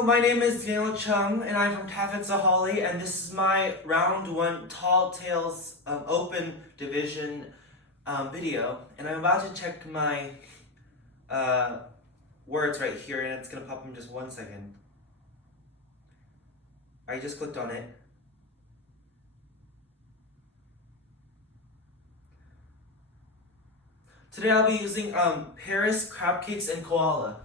Hello, my name is Daniel Chung, and I'm from Taffetsaholi, and this is my round one Tall Tales Open Division video. And I'm about to check my words right here, and it's gonna pop in just 1 second. I just clicked on it. Today I'll be using Paris, Crabcakes, and Koala.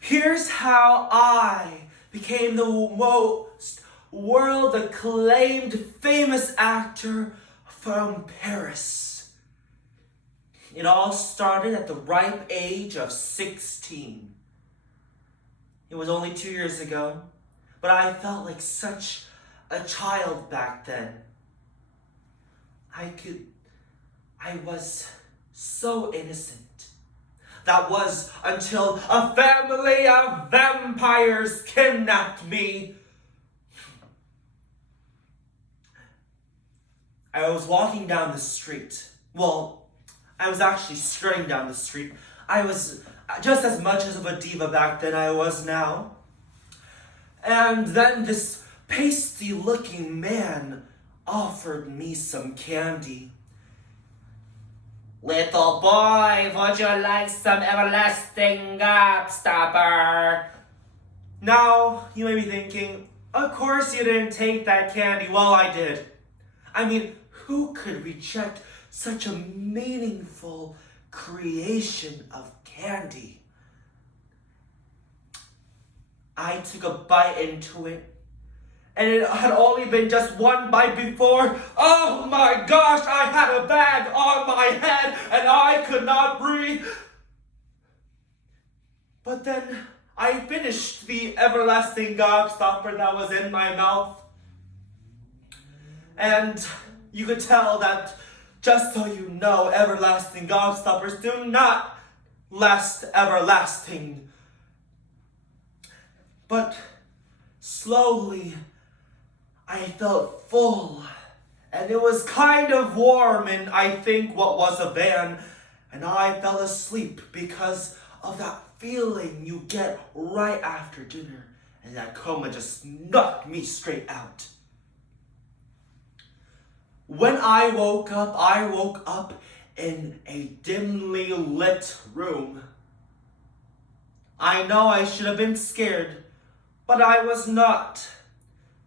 Here's how I became the most world-acclaimed famous actor from Paris. It all started at the ripe age of 16. It was only 2 years ago, but I felt like such a child back then. I was so innocent. That was until a family of vampires kidnapped me. I was walking down the street. Well, I was actually straying down the street. I was just as much of a diva back then I was now. And then this pasty-looking man offered me some candy. Little boy, would you like some everlasting gobstopper? Now, you may be thinking, of course you didn't take that candy. Well, I did. I mean, who could reject such a meaningful creation of candy? I took a bite into it, and it had only been just one bite before. Oh my gosh, I had a bag on my head and I could not breathe. But then I finished the everlasting gobstopper that was in my mouth. And you could tell that, just so you know, everlasting gobstoppers do not last everlasting. But slowly, I felt full, and it was kind of warm in, I think, what was a van, and I fell asleep because of that feeling you get right after dinner, and that coma just knocked me straight out. When I woke up in a dimly lit room. I know I should have been scared, but I was not,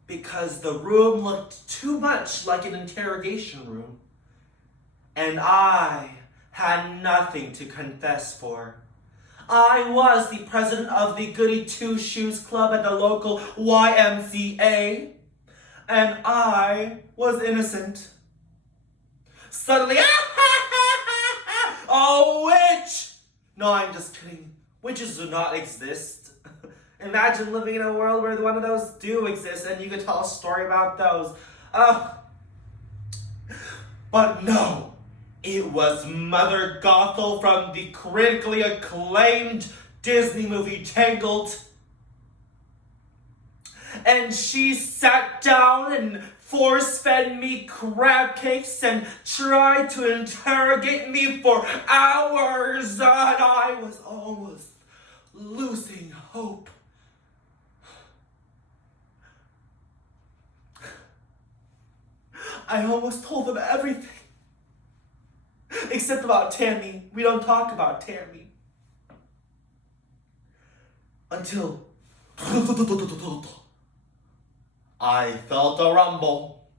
because the room looked too much like an interrogation room, and I had nothing to confess for. I was the president of the Goody Two Shoes Club at the local YMCA, and I was innocent. Suddenly, oh, witch! No, I'm just kidding. Witches do not exist. Imagine living in a world where one of those do exist and you could tell a story about those. But no, it was Mother Gothel from the critically acclaimed Disney movie Tangled. And she sat down and force-fed me crab cakes and tried to interrogate me for hours, and I was almost losing hope. I almost told them everything. Except about Tammy. We don't talk about Tammy. Until I felt a rumble.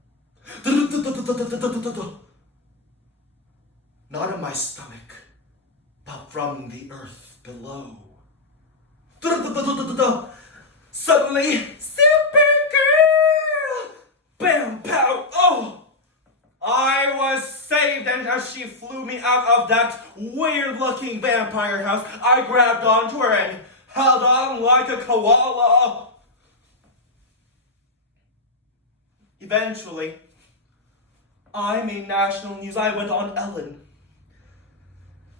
Not in my stomach, but from the earth below. Suddenly, Supergirl! Bam, pow, oh! I was saved, and as she flew me out of that weird-looking vampire house, I grabbed onto her and held on like a koala. Eventually, I made national news. I went on Ellen.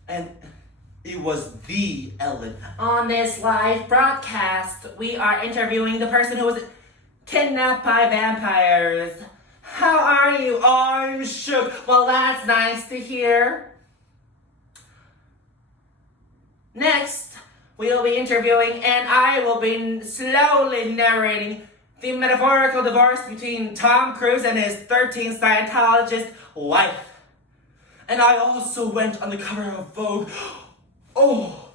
And it was the Ellen. On this live broadcast, we are interviewing the person who was kidnapped by vampires. How are you? I'm shook. Well, that's nice to hear. Next, we will be interviewing, and I will be slowly narrating the metaphorical divorce between Tom Cruise and his 13th Scientologist wife. And I also went on the cover of Vogue. Oh.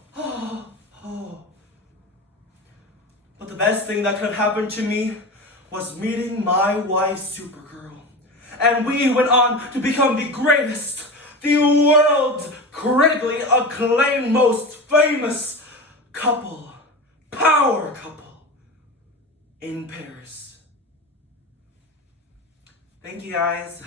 But the best thing that could have happened to me was meeting my wife, Supergirl. And we went on to become the greatest, the world's critically acclaimed, most famous power couple in Paris. Thank you guys.